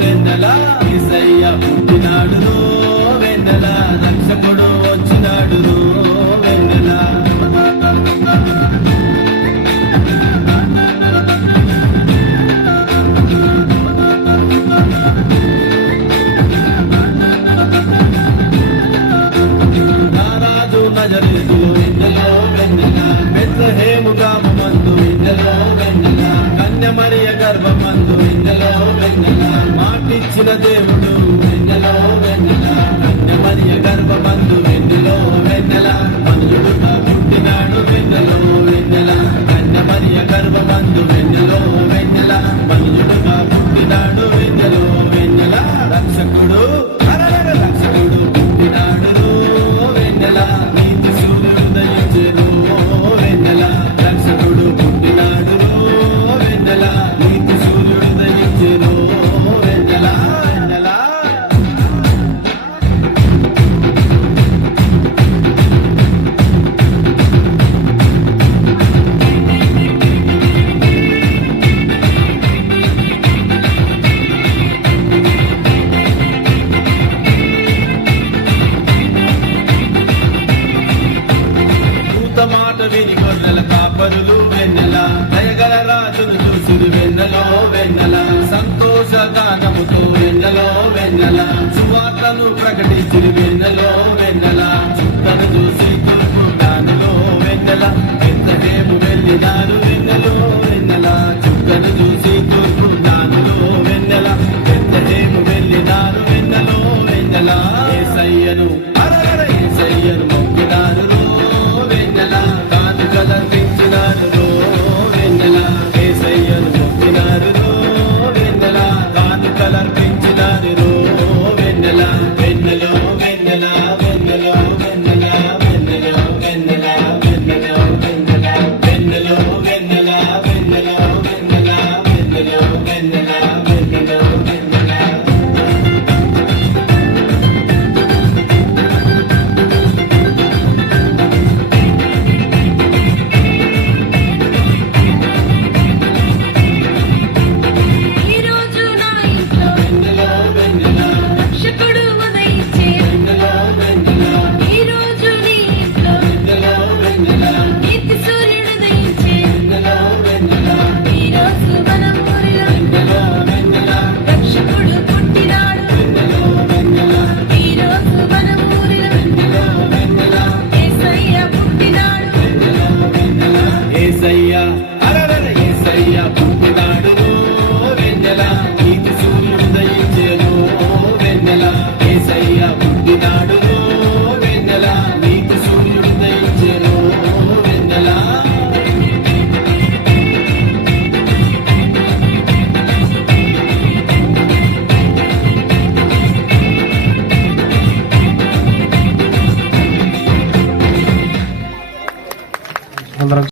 వెన్నెల యేసయ్య పుట్టినాడు వెన్నెల రక్షకుడు వచ్చినాడు వెన్నెల నారాజు నజరేతు వెన్నెల వెన్నెల బెత్లెహేముగా మందు వెన్నెల వెన్నెల కన్యమరియ గర్భమందు వెన్నెల వెన్నెల మాటిచ్చిన దేవుడు వెన్నెల వెన్నెల కన్యమరియ గర్భమందు వెన్నెల వెన్నెల మనుషుడుగా పుట్టినాడు వెన్నెల వెన్నెల కన్యమరియ గర్భమందు వెన్నెల వెన్నెల మనుషుడుగా పుట్టినాడు వెన్నెల వెన్నెల రక్షకుడు రక్షకుడు పుట్టినాడు వెన్నెల నీతి సూర్యుడు దయించెను వెన్నెల రక్షకుడు పుట్టినాడు వెన్నెల నీతి సూర్యుడు దయించెను వెన్నెల వెన్నెల మాట విని గొర్రెల కాపరులు వెన్నెల దయగల రాజును చూసుడు వెన్నెలో వెన్నెల సంతోష గానముతో వెన్నెలో వెన్నెల సువార్తను ప్రకటించుడు